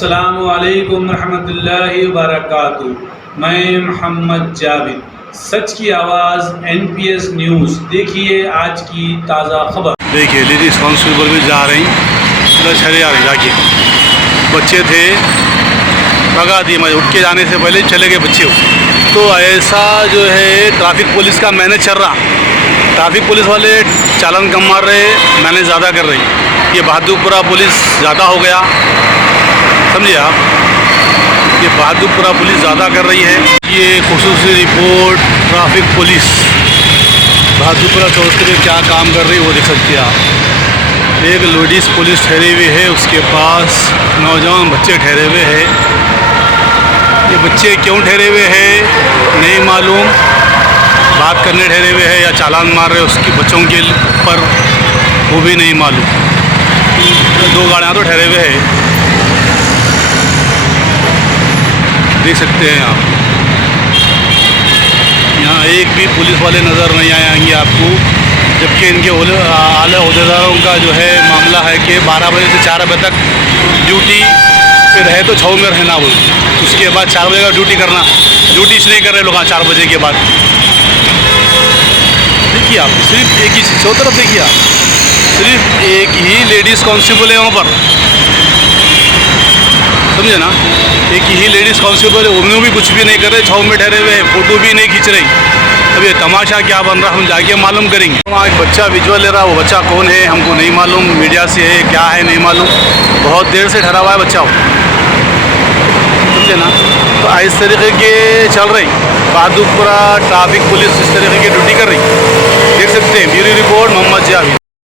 अस्सलामुअलैकुम रहमतुल्लाहि वबरकातुहू। मैं मोहम्मद जावेद, सच की आवाज़ NPS न्यूज़। देखिए आज की ताज़ा खबर। देखिए लेडीज कांस्टेबल भी जा रही, छड़े आ रही जाके बच्चे थे, भगा दिए, मैं उठ के जाने से पहले चले गए बच्चे। तो ऐसा जो है ट्रैफिक पुलिस का मैनेज चल रहा। ट्रैफिक पुलिस वाले चालान कम मार रहे, मैनेज ज़्यादा कर रही। ये बहादुरपुरा पुलिस ज़्यादा हो गया, समझिए आप। ये बहादुरपुरा पुलिस ज़्यादा कर रही है। ये खुसूसी रिपोर्ट ट्रैफिक पुलिस बहादुरपुरा चौकी में क्या काम कर रही है वो देख सकते हैं आप। एक लेडीज़ पुलिस ठहरी हुई है, उसके पास नौजवान बच्चे ठहरे हुए हैं। ये बच्चे क्यों ठहरे हुए हैं नहीं मालूम, बात करने ठहरे हुए हैं या चालान मार रहे उसके बच्चों के पर वो भी नहीं मालूम। दो गाड़ियाँ तो ठहरे हुए हैं, देख सकते हैं आप। यहाँ एक भी पुलिस वाले नज़र नहीं आएंगे आपको, जबकि इनके आला अहदेदारों का जो है मामला है कि 12 बजे से 4 बजे तक ड्यूटी पे रहे तो 6 में रहना, वो उसके बाद 4 बजे का ड्यूटी करना। ड्यूटी इसलिए कर रहे लोग 4 बजे के बाद। देखिए आप, सिर्फ एक ही चीज़ तरफ देखिए आप, सिर्फ एक ही लेडीज़ कांस्टेबल है वहाँ पर, समझे ना। एक ही लेडीज़ कांस्टेबल है, उन्होंने भी कुछ भी नहीं कर रहे, छाव में ठहरे हुए हैं, फ़ोटो भी नहीं खींच रही। अब ये तमाशा क्या बन रहा हम जाके मालूम करेंगे। वहाँ एक बच्चा विजुअल ले रहा, वो बच्चा कौन है हमको नहीं मालूम, मीडिया से है क्या है नहीं मालूम, बहुत देर से ठहरा हुआ है बच्चा, समझे ना। तो इस तरीके के चल रही बहादुरपुरा ट्रैफिक पुलिस, इस तरीके की ड्यूटी कर रही, देख सकते हैं। Bureau report Mohammad Javed.